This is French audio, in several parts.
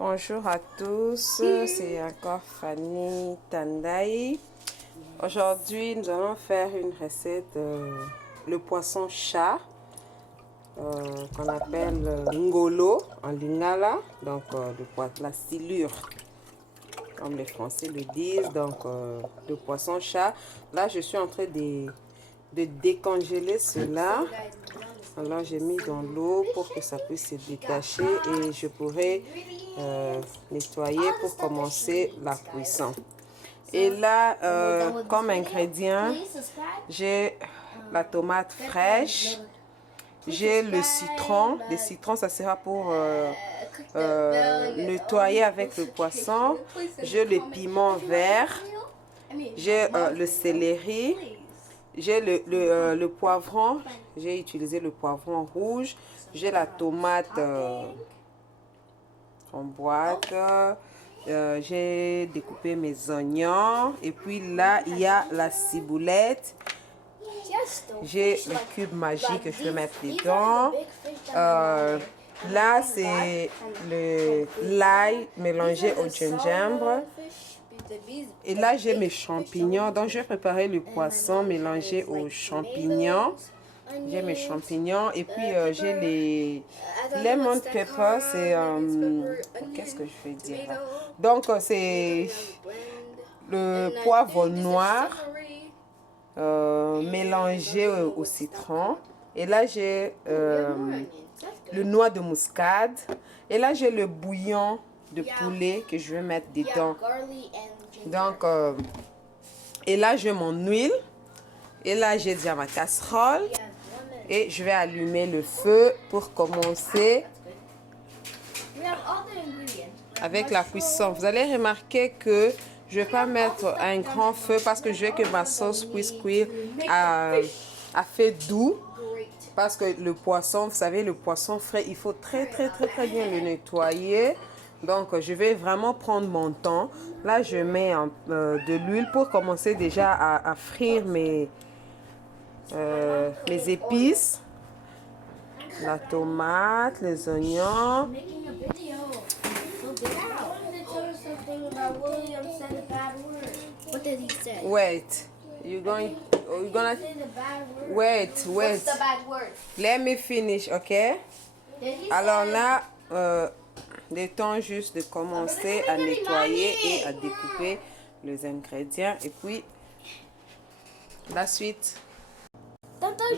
Bonjour à tous, c'est encore Fanny Tandai. Aujourd'hui, nous allons faire une recette le poisson chat qu'on appelle ngolo en lingala, donc la silure, comme les Français le disent, donc le poisson chat. Là, je suis en train de décongeler cela. Alors, j'ai mis dans l'eau pour que ça puisse se détacher et je pourrai nettoyer pour commencer la cuisson. Et là, comme ingrédient, j'ai la tomate fraîche, j'ai le citron. Le citron, ça sera pour nettoyer avec le poisson. J'ai le piment vert, j'ai le céleri, j'ai le poivron. J'ai utilisé le poivron rouge. J'ai la tomate en boîte. J'ai découpé mes oignons. Et puis là, il y a la ciboulette. J'ai le cube magique que je vais mettre dedans. Là, c'est l'ail mélangé au gingembre. Et là, j'ai mes champignons. Donc, je vais préparer le poisson mélangé aux champignons. J'ai mes champignons. Et puis, j'ai les lemon pepper. C'est... qu'est-ce que je vais dire là? Donc, c'est le poivre noir mélangé au citron. Et là, j'ai le noix de muscade. Et là, j'ai le bouillon de poulet que je vais mettre dedans. Donc, et là, j'ai mon huile. Et là, j'ai déjà ma casserole. Et je vais allumer le feu pour commencer avec la cuisson. Vous allez remarquer que je ne vais pas mettre un grand feu parce que je veux que ma sauce puisse cuire à feu doux. Parce que le poisson, vous savez, le poisson frais, il faut très bien le nettoyer. Donc, je vais vraiment prendre mon temps. Là, je mets de l'huile pour commencer déjà à frire mes épices. La tomate, les oignons. Wait. You're gonna wait. What's the bad word? Let me finish, okay? Alors là, le temps juste de commencer à nettoyer et à découper les ingrédients. Et puis, la suite. Tonton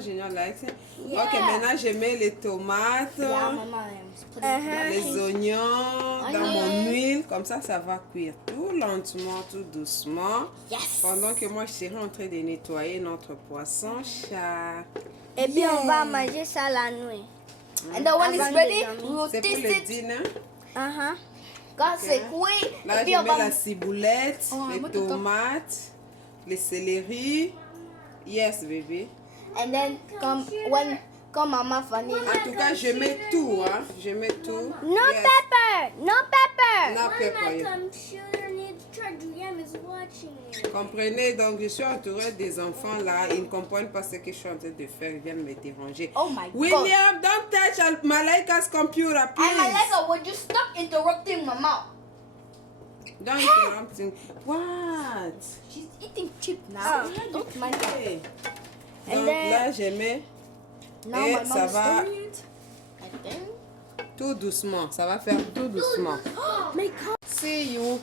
Junior likes it. Yeah. Ok, maintenant je mets les tomates, les oignons dans mon huile. Comme ça va cuire tout lentement, tout doucement. Yes. Pendant que moi je serai en train de nettoyer notre poisson chat. Et puis on va manger ça la nuit. And then when it's ready, we will C'est pour taste le it. dîner. Quand c'est cuit, Là, et puis je on mets va... la ciboulette, les moi, tout le temps. tomates, les céleri. Yes, baby. And then quand maman Fanny... En tout cas, je mets tout, hein. Je mets tout. No Yes. pepper, no pepper. No pepper. computer needs charge. Liam is watching it. Comprenez, donc je suis entourée des enfants là. Ils ne comprennent pas ce que je suis en train de faire. Ils viennent me déranger. Oh my God. William, don't touch Malaika's computer, And please. Malika, would you stop interrupting mama? Don't interrupt him. What? She's eating chip now. Don't mind her. Hey. And Donc then- là, je mets. Now Et my mom ça is va doing it. And then... tout doucement. Ça va faire tout doucement. See you.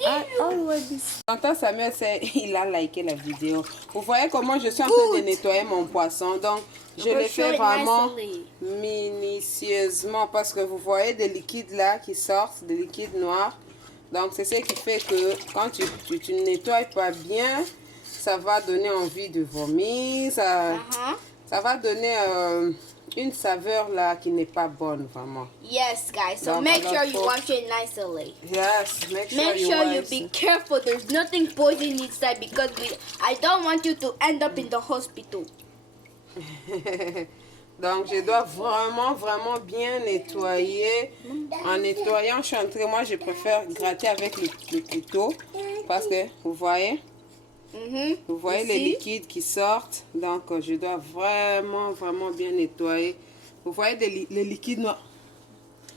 I always be... Tonton Samuel, il a liké la vidéo. Vous voyez comment je suis en train de nettoyer mon poisson. Donc, je le fais vraiment minutieusement parce que vous voyez des liquides là qui sortent, des liquides noirs. Donc, c'est ce qui fait que quand tu ne nettoies pas bien, ça va donner envie de vomir. Ça va donner une saveur là qui n'est pas bonne vraiment. Yes, guys. So Donc, make alors, sure you faut- wash it nicely. Yes, make sure Make you sure you wash be it. careful. There's nothing poison inside because I don't want you to end up in the hospital. Donc, je dois vraiment bien nettoyer. En nettoyant, moi, je préfère gratter avec le couteau. Parce que, vous voyez les Ici. liquides qui sortent. Donc, je dois vraiment bien nettoyer Vous voyez le liquide noir.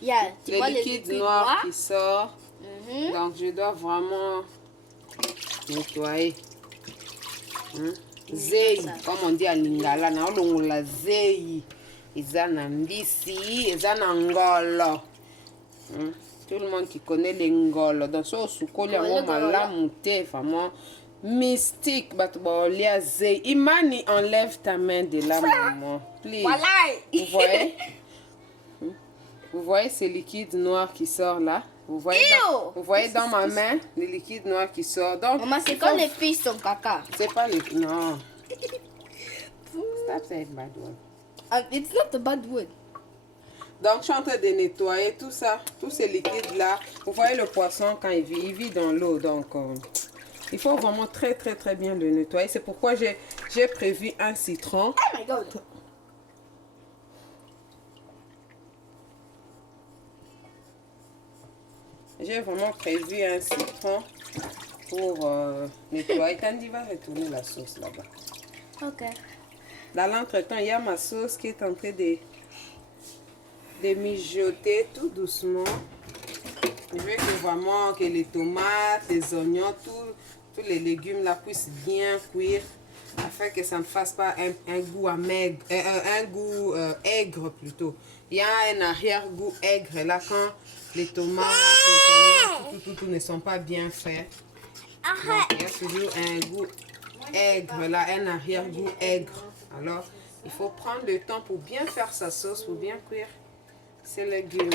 Yeah, tu vois Le liquide noir qui sort. Mhm. Donc, je dois vraiment nettoyer. Zeyi, comme on dit à Lingala, na olongola zeyi. Eza na mbisi, eza na ngolo. Tout le monde qui connaît les ngolo. Donc, so sukoli yango malamu te, vraiment mystique. Bato ba olia zeyi. Imani, enlève ta main de là, maman. Please. Voilà. Vous voyez? Vous voyez ce liquide noir qui sort là? Vous voyez dans ma main le liquide noir qui sort. Donc, Maman, c'est quand les filles sont caca. c'est pas le... Non. Stop saying bad word. It's not a bad word. Donc, je suis en train de nettoyer tout ça, tous ces liquides-là. Vous voyez le poisson quand il vit dans l'eau. Donc, il faut vraiment très, très, très bien le nettoyer. C'est pourquoi j'ai prévu un citron. Oh my God. J'ai vraiment prévu un citron pour nettoyer. Tandy va retourner la sauce là-bas. Okay. Dans l'entretemps, il y a ma sauce qui est en train de mijoter tout doucement. Je veux que vraiment que les tomates, les oignons, tous les légumes là puissent bien cuire afin que ça ne fasse pas un goût aigre, un goût aigre plutôt. Il y a un arrière-goût aigre là quand les tomates, les oignons, tout ne sont pas bien faits. Donc, il y a toujours un goût aigre là, un arrière-goût aigre. Alors, il faut prendre le temps pour bien faire sa sauce, pour bien cuire ces légumes.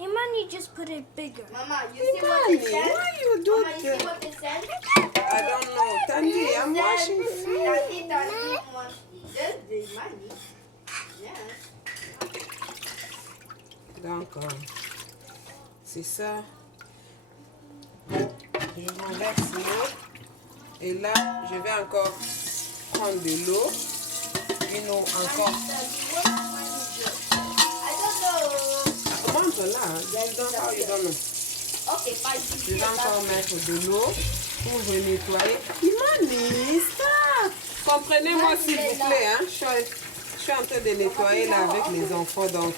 Imani just put it bigger. Mama, you see what it says? Why you do Mama, you see that? what it says? I don't know. Tandy, I'm washing food. Daddy wants just the money. Yeah. Donc, c'est ça. Je renverse l'eau. Et là, je vais encore prendre de l'eau. Une eau encore. I don't know. Montre là. You don't know, you don't know. Okay, fine. Je vais encore mettre de l'eau pour nettoyer. Imani, stop! Comprenez-moi s'il vous plaît. Hein? Je suis en train de nettoyer là avec les enfants. Donc,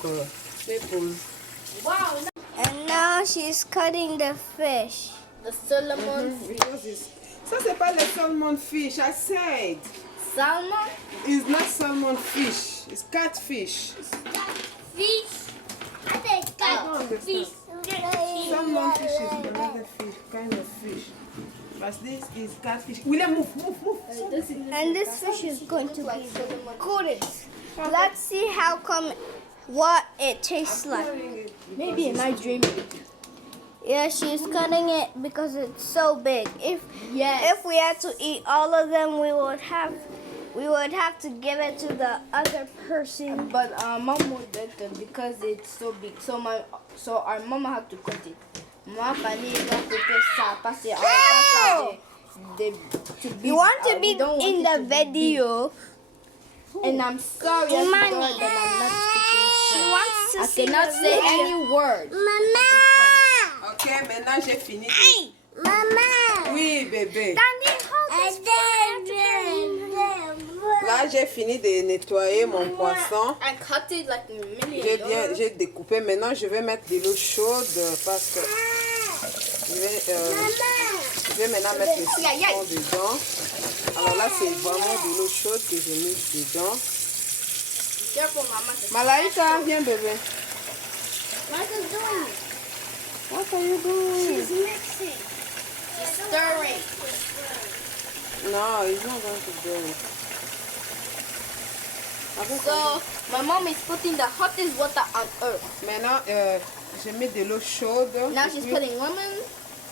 les pauses. Wow. And now she's cutting the fish. The Solomon Ça, c'est pas le salmon fish. I said. salmon. It's not salmon fish. It's catfish. Fish. I think Catfish. Salmon fish is another fish, kind of fish. But this is catfish. William, move. And this fish is going to be good. Let's see how come what it tastes like. Maybe in my dream. Yeah, she's cutting it because it's so big. If Yes. we had to eat all of them, we would have to give it to the other person. But mom wouldn't because it's so big. So our mama had to cut it. Moi, fallait pas couper ça parce que You want to be in the video? And I'm sorry, I Imani. forgot that I'm not speaking She French. wants to I see cannot the say video. any word. Mama. Ok, maintenant j'ai fini. Mama. Oui, bébé. Dandy, hold this. Là, j'ai fini de nettoyer mon poisson. I cut it like a million. J'ai découpé. Maintenant, je vais mettre de l'eau chaude parce que je vais maintenant mettre le citron dedans. Alors là, c'est vraiment de l'eau chaude que j'ai mis dedans. Careful, mama. Malaika, viens bébé. What is doing? What are you doing? She's mixing. Stirring. No, it's not going to burn. So my mom is putting the hottest water on earth. Maintenant, je mets de l'eau chaude. Now Et she's puis, putting lemon.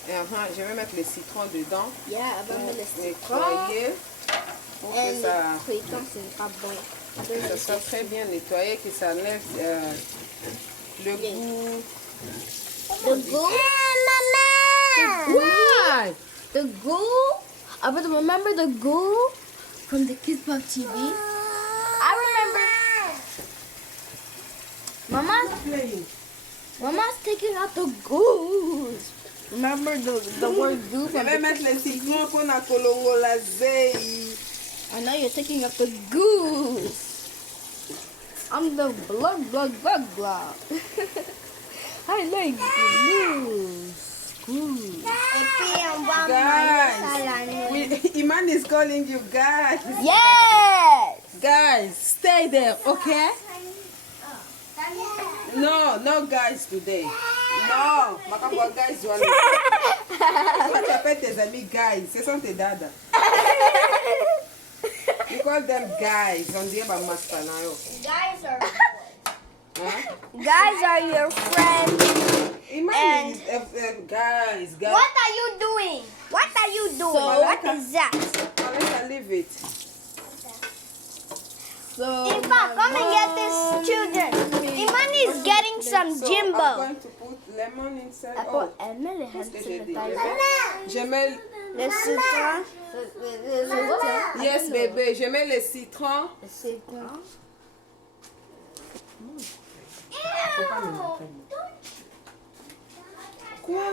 je vais mettre le citron dedans. Yeah, Pour avant le citron. nettoyer. Pour que And ça, le citron, c'est pas bon. que ça soit très bien nettoyé, que ça enlève le goût. The goo? What? The goo? But remember the goo from the Kids Pop TV? I remember. Mama's taking out the goo. Remember the word goo Je from vais the mettre le citron pour la kolongo la zeyi. And now you're taking up the goose. I'm the blog. I like goose. Et puis on va Guys, manger ça Iman is calling you guys. Yes. Guys, stay there, okay? No guys today. No, Makabwa guys, tu appelles tes amis guys, ce sont tes dadas. You call them guys, on dit pas masculin. Guys are Hein? Guys are your friends. Iman is guys. What are you doing? What are you doing? So- What is that? Let's leave it. So Ifa, come and get these children. Imani is getting some So I'm Jimbo. going to put lemon inside. Apple, Oh, elle met les qu'est-ce hands que sur j'ai le dit? taille. Je mets. Le citron. Yes, bébé, je mets le citron. C'est quoi? Faut pas me montrer. Quoi?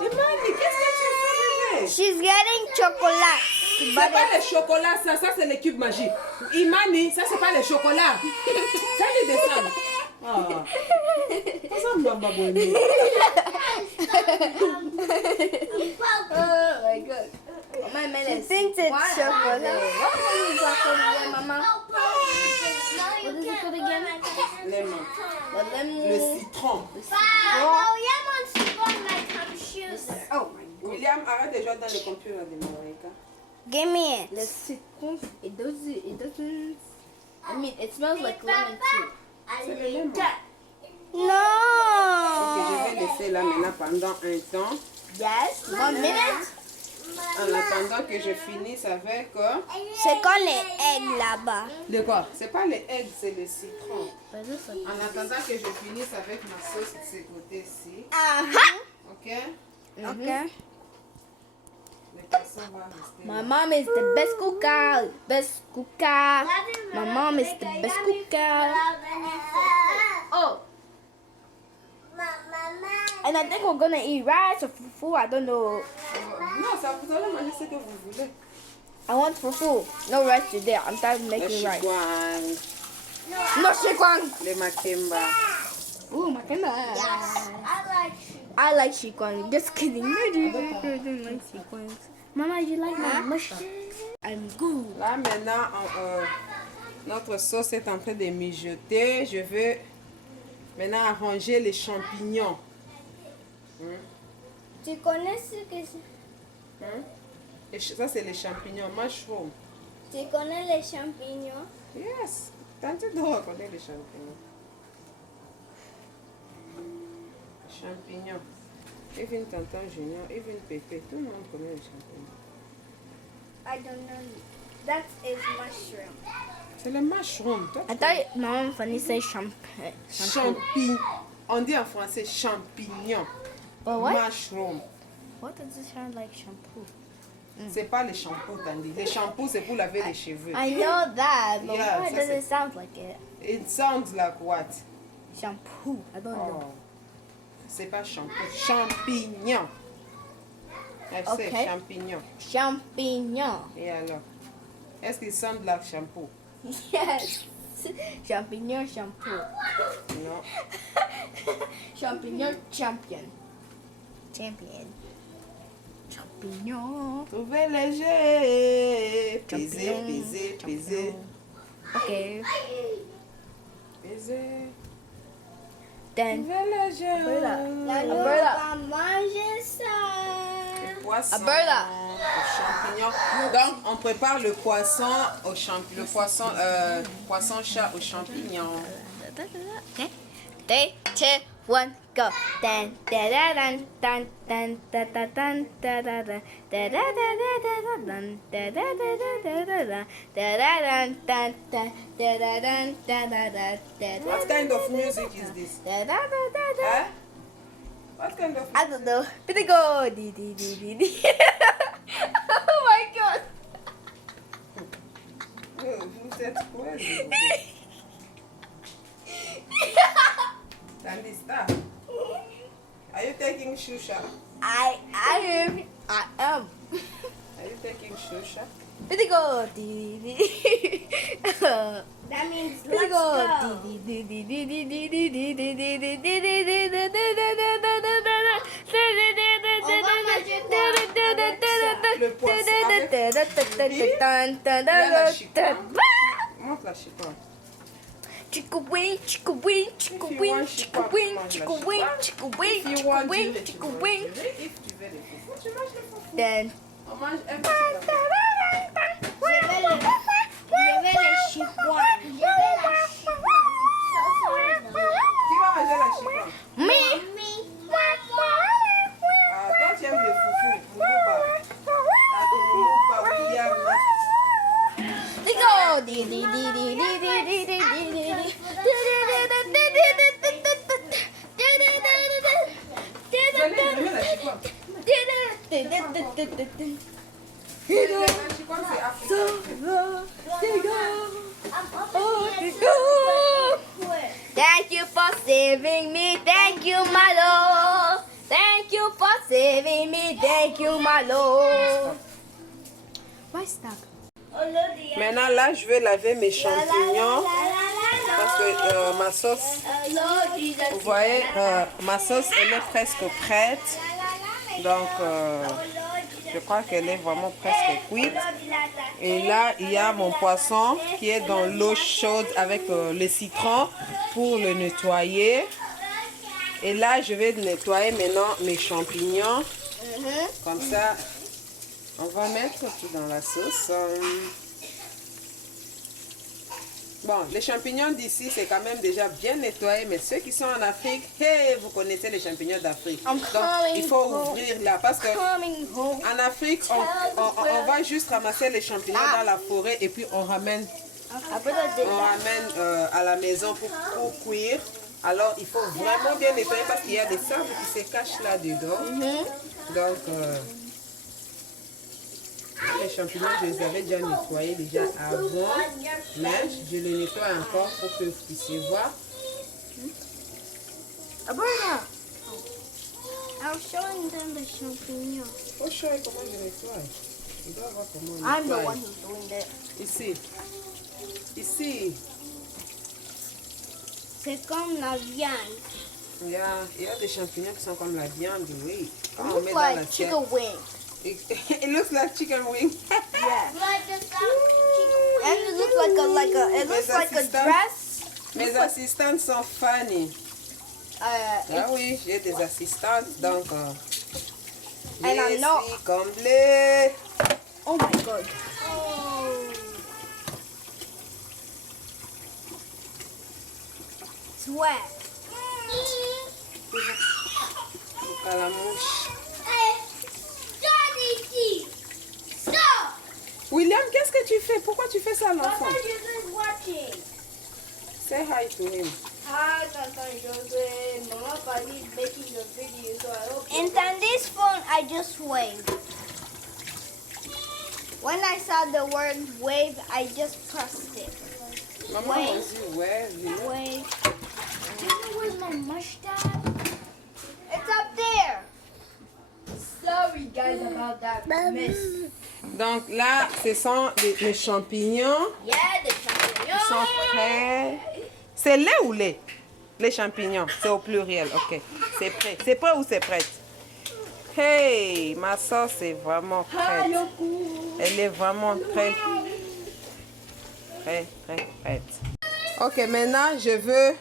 Imani, qu'est-ce que tu fais, bébé? She's getting chocolate. C'est But pas le chocolat, ça c'est le cube magique. Imani, ça c'est pas le chocolat. Ça lui descend. Ah. Ça me va bonne. Oh my god. Maman, elle met she les thinks it's chocolate. What is it called again, Mama? What is it called again? Lemon. The lemon. Le citron. Oh my god. William, arrête de jouer dans le computer de Marika. Give me Le it. citron, it doesn't, I mean, it smells like lemon too. C'est le lemon. No. Ok, je vais laisser là maintenant pendant un temps. Yes, 1 minute. En attendant que je finisse avec. C'est comme les eggs là-bas. De quoi? C'est pas les eggs, c'est le citron. But this one- En attendant que je finisse avec ma sauce de ce côté-ci. Ok? Okay. Le poisson va rester. My mom is the best cooker. Best cooker. My mom is the best cooker. Oh, and I think we're gonna eat rice or fufu. I don't know. Non, ça vous allez manger ce que vous voulez. I want fufu. No rice today. I'm tired of Le making rice. chigouan, No shikwang. le makemba. Ooh, my I like shikwang. Just kidding. I don't like shikwang. Mama, you like my mush? I'm good. Là maintenant, notre sauce est en train de mijoter. Je veux maintenant arranger les champignons. Tu connais ce que c'est? Et ça, c'est les champignons, mushroom. Tu connais les champignons? Yes, tu dois connaître les champignons. Champignons. Even Tonton Junior, even Pépé, tout le monde connaît les champignons. I don't know. That is mushroom. C'est le mushroom. Toi, I thought my mom funny say champagne. champignon. On dit en français champignon. But what? Mushroom. What does it sound like shampoo? C'est pas les shampoos, Tandy. Les shampoos, c'est pour laver les cheveux. I know that, but Yeah, why ça, does c'est- it sound like it? It sounds like what? Shampoo. I don't know. Oh. C'est pas shampoo. Champignon. I say Okay. champignon. Champignon. Et alors? Est-ce qu'il semble like shampoo? Yes. Champignon shampoo. Non. Champignon champion. Champion. Champignon. Trouvez léger. Peser, Champignon. peser, peser. Okay. Peser. Then Trouvez léger. Alberta. On Alberta. va manger ça. Poisson Alberta. aux champignons. Donc, on prépare le poisson aux champignons. Le poisson, poisson chat aux champignons. Okay. 3, 2, 1, go. Dan da da dan dan dan da da dan da da da da da da dan da da da da da da da da dan dan da da da dan da da da da da. What kind of music is this? Da da da da da. Huh? What kind of I don't know. Did it go? Di di di di di. Oh my god. Vous êtes quoi, vous? Dandy, stop. Are you taking shusha? I am. Are you taking shusha? Let's go. That means Let's let's go. go. Montre la chicorne. Chicken wing, chicken wing, chicken wing, chicken wing, chicken wing, chicken wing, If you chicken want wing, du lait, tu chicken manges wing. du lait. If tu veux des foufous, tu manges des foufous. Then On mange un petit peu. Je vais les chicoines. Je vais la Qui va manger la chicorne? me. Ah, toi, tu aimes les foufous. Moulouba. Ah, ton Moulouba, William. Let's go. Venez la chicorne. La chicorne, c'est africain. Thank you for saving me. Thank you, my Lord. Thank you for saving me. Thank you, my Lord. Why stop? Maintenant, là, je vais laver mes champignons. Parce que ma sauce, vous voyez, ma sauce, elle est presque prête. Donc, je crois qu'elle est vraiment presque cuite. Et là, il y a mon poisson qui est dans l'eau chaude avec le citron pour le nettoyer. Et là, je vais nettoyer maintenant mes champignons. Comme ça, on va mettre tout dans la sauce. Bon, les champignons d'ici, c'est quand même déjà bien nettoyé, mais ceux qui sont en Afrique, hey, vous connaissez les champignons d'Afrique. Donc, il faut ouvrir là, parce que en Afrique, on va juste ramasser les champignons dans la forêt et puis on ramène à la maison pour cuire. Alors, il faut vraiment bien nettoyer parce qu'il y a des sables qui se cachent là-dedans. Donc, les champignons, je les avais déjà nettoyés déjà avant, mais je les nettoie encore pour que vous puissiez voir. I'm showing them the champignons. Faut choisir comment je nettoie. On doit voir comment on I'm the nettoie. one who's doing that. Ici. Ici. C'est comme la viande. Il y a des champignons qui sont comme la viande, oui. Quand on Looks met dans like l'assiette. chicken wing. It looks like chicken wing. And it looks like a dress. Mes assistantes sont funny. Ah oui, j'ai des assistantes, donc je And I know- suis comblée. Oh my god. Sweat. Donc à la mouche. Stop! William, qu'est-ce que tu fais? Pourquoi tu fais ça à l'enfant? Papa, you're just watching. Say hi to him. Hi, Tata Jose. Mama Pali is making the video, so I hope. And on this phone, I just waved. When I saw the word wave, I just pressed it. Maman Wait. aussi, ouais, William. Wave. Do you know where's my mustache? It's up there. Sorry, guys, about that mess. Donc là, ce sont les champignons. Yeah, the champignons. Ils sont prêts. C'est lait ou lait? Les champignons, c'est au pluriel, ok. C'est prêt. C'est prêt ou c'est prête? Hey, ma sauce est vraiment prête. Elle est vraiment prête. Prête. Ok, maintenant je vais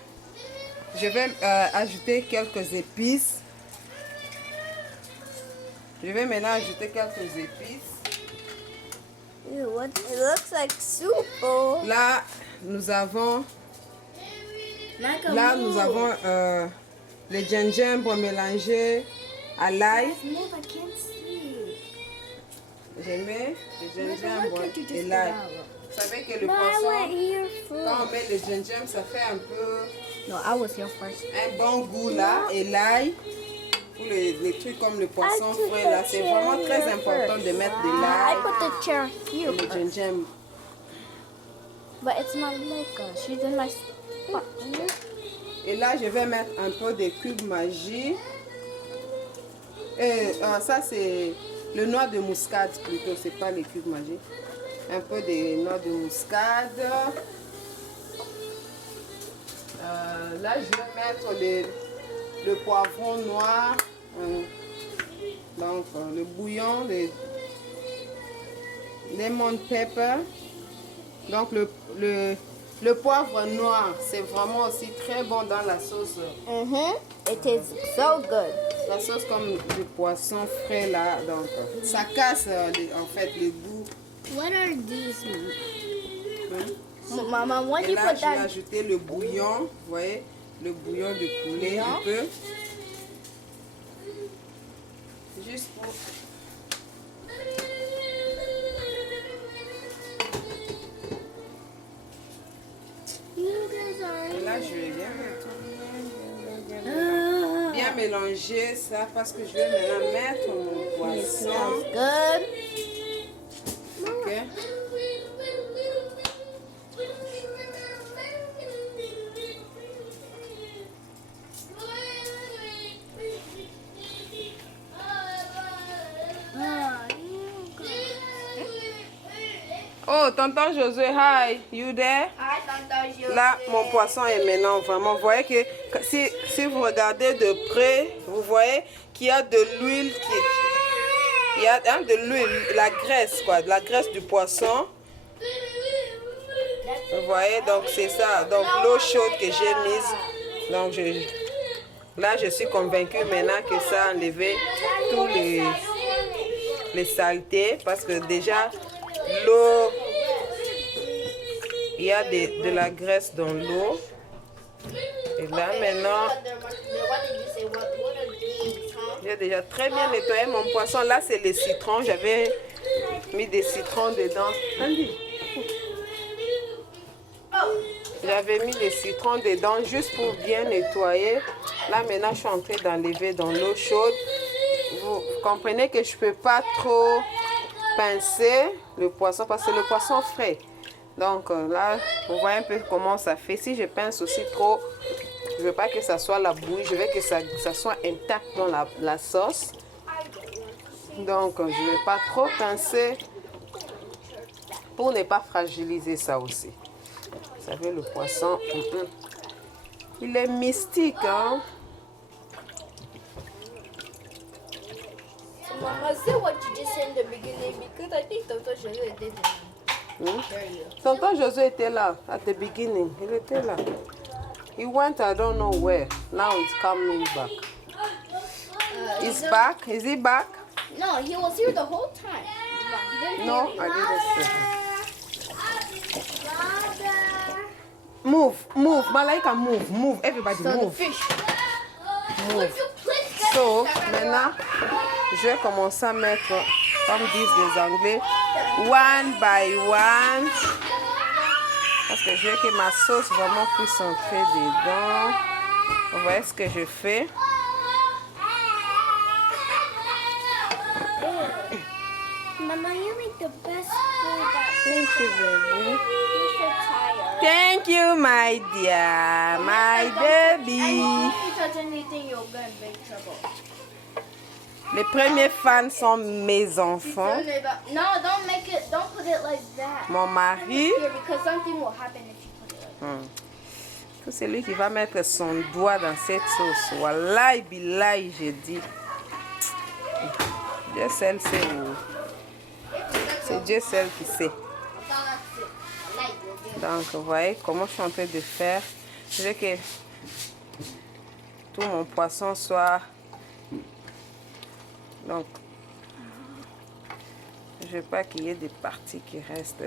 ajouter quelques épices. Je vais maintenant ajouter quelques épices. Ew, what? It looks like soup. Oh. Là, nous avons le gingembre mélangé à l'ail. Move, I can't see. Je mets le gingembre et l'ail. Vous savez que le No, I went poisson, here quand first. on met le gingembre, ça fait un peu No, I was here first. un bon goût là. Et l'ail, pour les trucs comme le poisson frais là, c'est vraiment très important de mettre de I l'ail put the chair et here le first. gingembre. But it's not like she's in my spot. Et là, je vais mettre un peu de cubes magie. Et ça, c'est le noix de muscade plutôt, c'est pas les cubes magie. un peu de noix de muscade. Là, je vais mettre le poivron noir. Donc, le bouillon, lemon pepper. Donc, le poivre noir, c'est vraiment aussi très bon dans la sauce. It is so good. La sauce comme du poisson frais là. Donc, ça casse en fait le goût. What are these? Mama, when Et you là, put je vais that, ajouter le bouillon. Vous voyez, le bouillon de poulet un peu. Juste pour... Et là, je vais bien mélanger ça parce que je vais maintenant mettre mon poisson. good. Ok. Oh, tonton Josué, hi, you there? Là, mon poisson est maintenant vraiment. Vous voyez que si vous regardez de près, vous voyez qu'il y a de l'huile il y a de l'huile, la graisse quoi, de la graisse du poisson. Vous voyez, donc c'est ça. Donc l'eau chaude que j'ai mise. Donc là, je suis convaincue maintenant que ça a enlevé tous les saletés parce que déjà l'eau, il y a de la graisse dans l'eau. Et là maintenant, j'ai déjà très bien nettoyé mon poisson. Là c'est les citrons, j'avais mis des citrons dedans. Andy. J'avais mis des citrons dedans juste pour bien nettoyer. Là maintenant je suis en train d'enlever dans l'eau chaude. Vous comprenez que je ne peux pas trop pincer le poisson parce que le poisson frais. Donc là, vous voyez un peu comment ça fait. Si je pince aussi trop, je ne veux pas que ça soit la bouillie. Je veux que ça soit intact dans la sauce. Donc je ne vais pas trop pincer pour ne pas fragiliser ça aussi. Vous savez, le poisson, il est mystique, hein? Mama, say what you just said in the beginning because I think Dr. Josué did it. Tonton Josué était là at the beginning. Il était là. He went, I don't know where. Now he's coming back. He's back. Is he back? No, he was here the whole time. No, I didn't see him. Move, move. Malaika, move. Everybody, move. Move. So, maintenant, je vais commencer à mettre, comme disent les Anglais, one by one. Parce que je veux que ma sauce vraiment puisse entrer dedans. Vous voyez ce que je fais? Mama, you make the best food. Thank you, baby. You're so tired. Thank you, my dear, my baby. If you touch anything, you'll get in big trouble. Les premiers fans sont mes enfants, No, don't put it like that. mon mari. Here, because something will happen if you put it like Que c'est lui qui va mettre son doigt dans cette sauce. Wallahi billahi, j'ai dit. Dieu seul sait où. C'est Dieu seul qui sait. Donc, vous voyez comment je suis en train de faire. Je veux que tout mon poisson soit... Donc, je ne veux pas qu'il y ait des parties qui restent...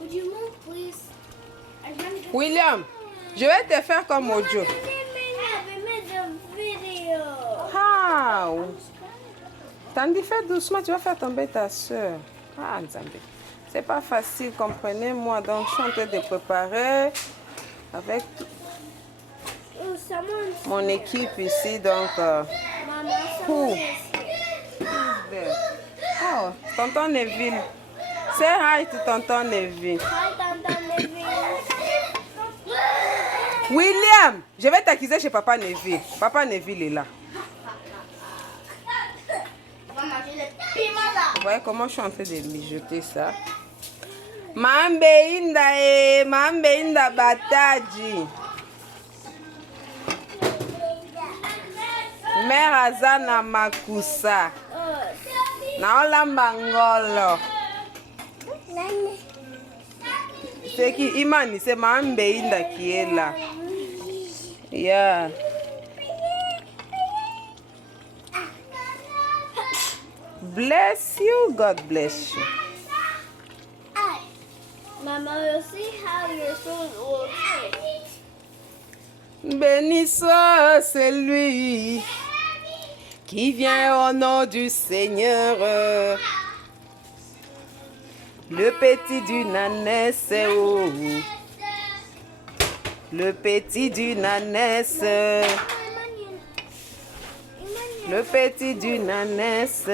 Would you move, please? William, je vais te faire comme Ojo. Ah, Tandy, fais doucement, tu vas faire tomber ta soeur. Ah, Nzambe. C'est pas facile, comprenez-moi. Donc, je suis en train de préparer avec mon équipe ici. Donc, who? There. Oh, tonton Neville. Say hi to tonton Neville. Hi, Tonton Neville. William, je vais t'accuser chez Papa Neville. Papa Neville est là. On va manger le piment là. Vous voyez comment je suis en train de mijoter ça? Mambe inda bataji. Mère Azana Makusa. Naolamba ngolo. C'est qui? Imani, c'est Mambe inda qui est là. Yeah. Bless you, God bless you. Mama, you'll see how your food will taste. Béni soit celui qui vient au nom du Seigneur. Le petit d'une ânesse, oh. Le petit d'une ânesse. Le petit d'une ânesse.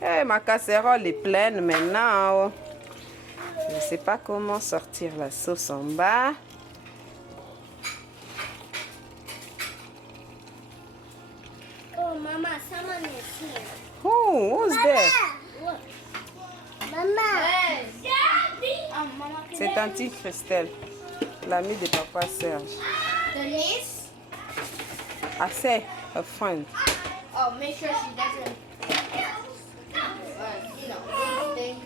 Eh, ma casserole est pleine maintenant. Oh. Je ne sais pas comment sortir la sauce en bas. Oh, Mama, someone is here. Oh, who's there? Mama. Mama, C'est Tante Christelle, l'amie de Papa Serge. Denise? I say, a friend. Oh, make sure she doesn't. Thing.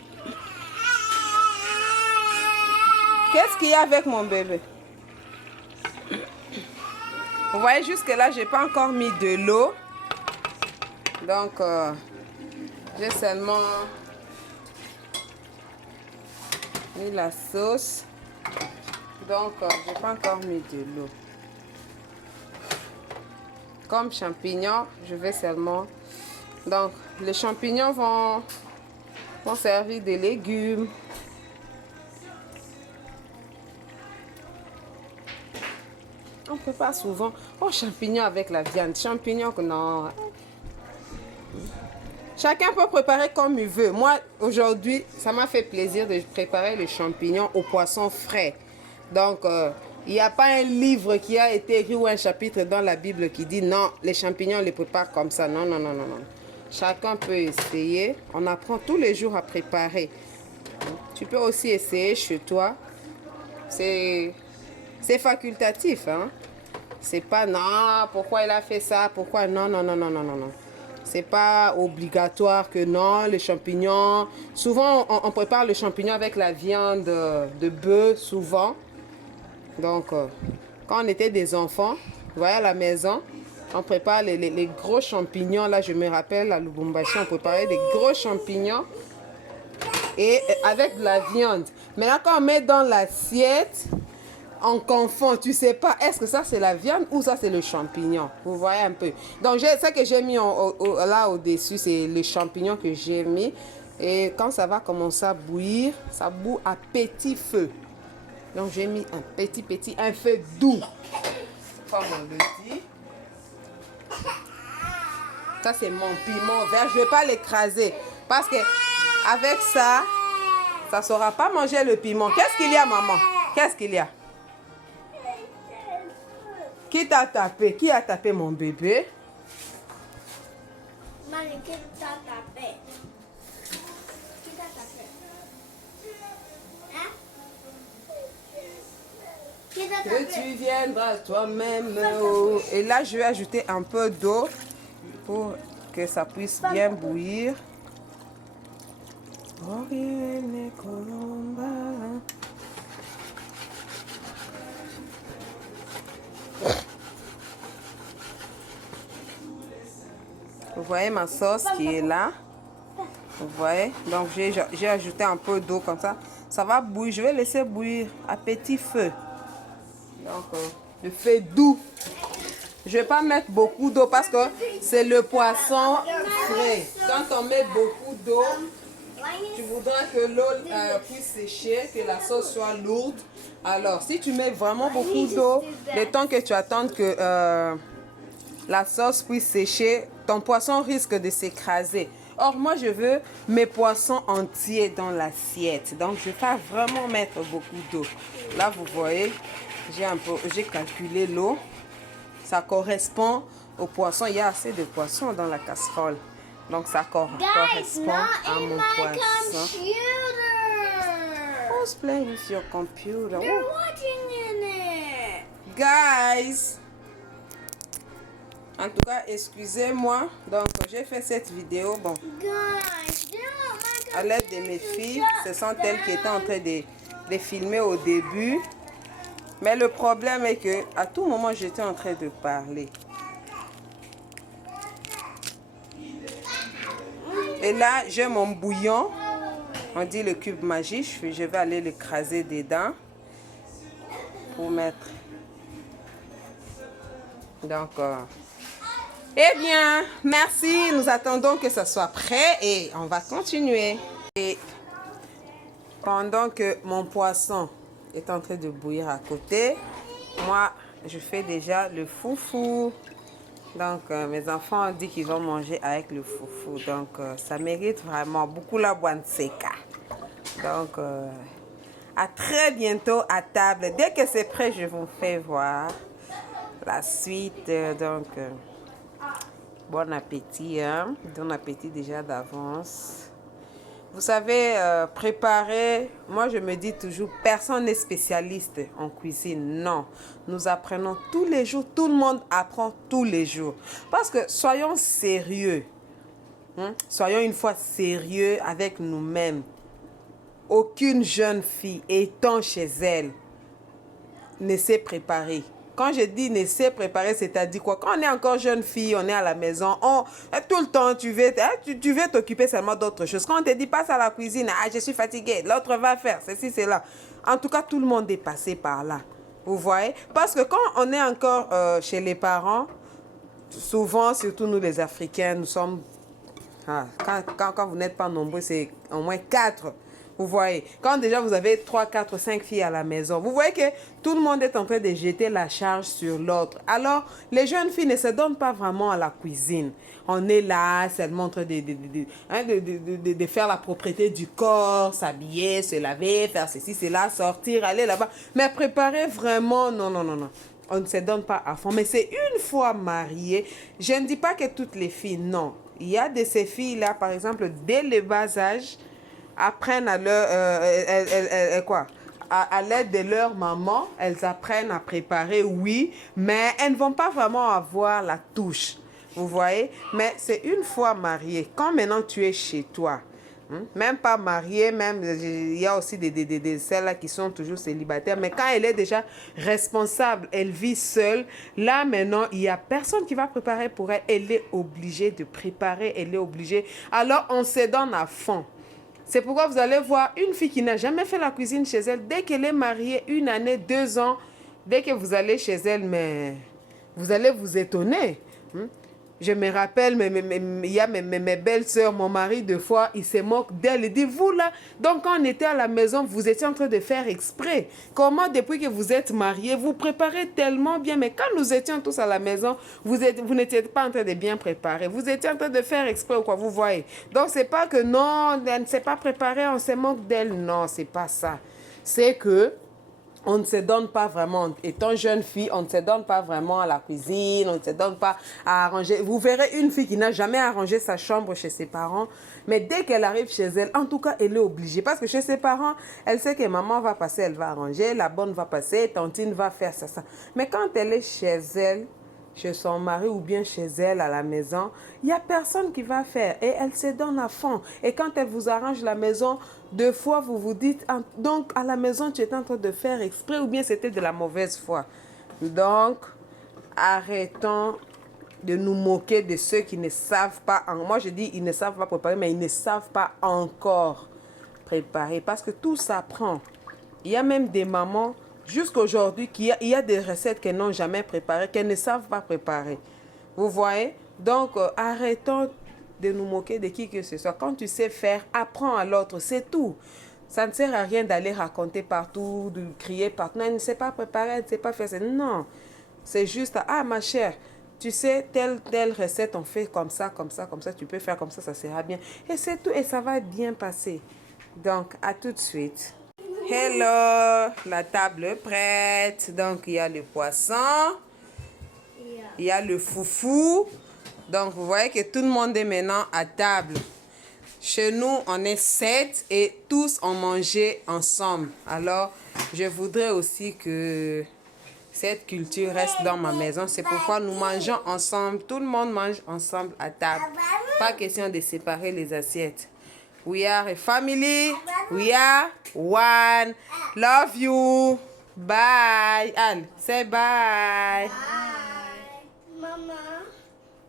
Qu'est-ce qu'il y a avec mon bébé? Vous voyez, jusque là, j'ai pas encore mis de l'eau. Donc, j'ai seulement mis la sauce. Donc, j'ai pas encore mis de l'eau. Comme champignons, je vais seulement... Donc, les champignons vont servir de légumes. On prépare souvent champignons avec la viande. Champignons, non. Chacun peut préparer comme il veut. Moi, aujourd'hui, ça m'a fait plaisir de préparer les champignons au poisson frais. Donc, il n'y a pas un livre qui a été écrit ou un chapitre dans la Bible qui dit non, les champignons, on les prépare comme ça. Non, non, non, non, non. Chacun peut essayer. On apprend tous les jours à préparer. Tu peux aussi essayer chez toi. C'est facultatif, hein. C'est pas non, pourquoi il a fait ça, pourquoi non, non, non, non, non, non, non. C'est pas obligatoire que non, les champignons. Souvent, on prépare le champignon avec la viande de bœuf, souvent. Donc, quand on était des enfants, vous voyez à la maison, on prépare les gros champignons. Là, je me rappelle, à Lubumbashi, on préparait des gros champignons et avec de la viande. Mais là, quand on met dans l'assiette, on confond, tu sais pas, est-ce que ça c'est la viande ou ça c'est le champignon? Vous voyez un peu. Donc, ça que j'ai mis là au-dessus, c'est les champignons que j'ai mis. Et quand ça va commencer à bouillir, ça bout à petit feu. Donc, j'ai mis un feu doux. Comme on le dit. Ça, c'est mon piment vert. Je ne vais pas l'écraser. Parce que avec ça, ça ne saura pas manger le piment. Qu'est-ce qu'il y a, maman? Qu'est-ce qu'il y a? Qui t'a tapé? Qui a tapé mon bébé? Maman, qui t'a tapé? Qui t'a tapé? Hein? Qui t'a tapé? Que tu viendras toi-même. Oh. Et là, je vais ajouter un peu d'eau pour que ça puisse bien bouillir. Oriene Colomba. Vous voyez ma sauce qui est là. Vous voyez? Donc, j'ai ajouté un peu d'eau comme ça. Ça va bouillir. Je vais laisser bouillir à petit feu. Donc, le feu doux. Je ne vais pas mettre beaucoup d'eau parce que c'est le poisson frais. Quand on met beaucoup d'eau, tu voudras que l'eau puisse sécher, que la sauce soit lourde. Alors, si tu mets vraiment beaucoup d'eau, le temps que tu attends que la sauce puisse sécher, ton poisson risque de s'écraser. Or, moi, je veux mes poissons entiers dans l'assiette. Donc, je ne vais pas vraiment mettre beaucoup d'eau. Là, vous voyez, j'ai calculé l'eau. Ça correspond au poisson. Il y a assez de poissons dans la casserole. Donc, ça correspond à mon poisson. Who's playing with your computer? They're watching in it. Guys! En tout cas, excusez-moi. Donc, j'ai fait cette vidéo. Bon, Guys, they're on my à l'aide de mes filles. Ce sont elles qui étaient en train de filmer au début. Mais le problème est que à tout moment, j'étais en train de parler. Et là, j'ai mon bouillon. On dit le cube magique. Je vais aller l'écraser dedans. Pour mettre. Donc, eh bien, merci. Nous attendons que ça soit prêt et on va continuer. Et pendant que mon poisson est en train de bouillir à côté, moi, je fais déjà le foufou. Donc, mes enfants ont dit qu'ils vont manger avec le foufou. Donc, ça mérite vraiment beaucoup la boîte seca. Donc, à très bientôt à table. Dès que c'est prêt, je vous fais voir la suite. Donc, bon appétit. Hein? Bon appétit déjà d'avance. Vous savez, préparer, moi je me dis toujours, personne n'est spécialiste en cuisine. Non, nous apprenons tous les jours, tout le monde apprend tous les jours. Parce que soyons sérieux, hein? Soyons une fois sérieux avec nous-mêmes. Aucune jeune fille étant chez elle ne sait préparer. Quand je dis ne sait préparer, c'est-à-dire quoi? Quand on est encore jeune fille, on est à la maison, tout le temps, tu veux t'occuper seulement d'autre chose. Quand on te dit passe à la cuisine, ah, je suis fatiguée, l'autre va faire ceci, cela. En tout cas, tout le monde est passé par là. Vous voyez? Parce que quand on est encore chez les parents, souvent, surtout nous les Africains, nous sommes... quand vous n'êtes pas nombreux, c'est au moins 4. Vous voyez, quand déjà vous avez 3, 4, 5 filles à la maison, vous voyez que tout le monde est en train de jeter la charge sur l'autre. Alors, les jeunes filles ne se donnent pas vraiment à la cuisine. On est là seulement en train de faire la propreté du corps, s'habiller, se laver, faire ceci, cela, sortir, aller là-bas. Mais préparer vraiment, non, non, non, non. On ne se donne pas à fond. Mais c'est une fois mariée, je ne dis pas que toutes les filles, non. Il y a de ces filles-là, par exemple, dès le bas âge, apprennent à leur à l'aide de leur maman, elles apprennent à préparer, oui, mais elles ne vont pas vraiment avoir la touche, vous voyez. Mais c'est une fois mariée, quand maintenant tu es chez toi, même pas mariée, même il y a aussi celles-là qui sont toujours célibataires, mais quand elle est déjà responsable, elle vit seule, là maintenant il y a personne qui va préparer pour elle, elle est obligée de préparer, elle est obligée, alors on se donne à fond. C'est pourquoi vous allez voir une fille qui n'a jamais fait la cuisine chez elle, dès qu'elle est mariée, 1 année, 2 ans, dès que vous allez chez elle, mais vous allez vous étonner. Je me rappelle, il y a mes belles-sœurs, mon mari, deux fois, il se moque d'elle. Il dit, vous là, donc quand on était à la maison, vous étiez en train de faire exprès. Comment, depuis que vous êtes mariés, vous préparez tellement bien, mais quand nous étions tous à la maison, vous n'étiez pas en train de bien préparer. Vous étiez en train de faire exprès ou quoi, vous voyez. Donc, c'est pas que non, elle ne s'est pas préparée, on se moque d'elle. Non, c'est pas ça. C'est que on ne se donne pas vraiment, étant jeune fille, on ne se donne pas vraiment à la cuisine, on ne se donne pas à arranger. Vous verrez une fille qui n'a jamais arrangé sa chambre chez ses parents, mais dès qu'elle arrive chez elle, en tout cas, elle est obligée. Parce que chez ses parents, elle sait que maman va passer, elle va arranger, la bonne va passer, tantine va faire ça. Mais quand elle est chez elle, chez son mari ou bien chez elle à la maison, il n'y a personne qui va faire et elle se donne à fond. Et quand elle vous arrange la maison, 2 fois vous vous dites, donc à la maison tu étais en train de faire exprès ou bien c'était de la mauvaise foi. Donc, arrêtons de nous moquer de ceux qui ne savent pas, moi je dis ils ne savent pas préparer, mais ils ne savent pas encore préparer parce que tout s'apprend. Il y a même des mamans jusqu'aujourd'hui, il y a des recettes qu'elles n'ont jamais préparées, qu'elles ne savent pas préparer. Vous voyez? Donc, arrêtons de nous moquer de qui que ce soit. Quand tu sais faire, apprends à l'autre, c'est tout. Ça ne sert à rien d'aller raconter partout, de crier partout. Non, elle ne sait pas préparer, elle ne sait pas faire ça. Non, c'est juste, ah ma chère, tu sais, telle recette, on fait comme ça, tu peux faire comme ça sera bien. Et c'est tout, et ça va bien passer. Donc, à tout de suite. Hello, la table est prête. Donc, il y a le poisson, il y a le foufou. Donc, vous voyez que tout le monde est maintenant à table. Chez nous, on est 7 et tous ont mangé ensemble. Alors, je voudrais aussi que cette culture reste dans ma maison. C'est pourquoi nous mangeons ensemble. Tout le monde mange ensemble à table. Pas question de séparer les assiettes. We are a family. We are one. Love you. Bye. Anne, say bye. Mama.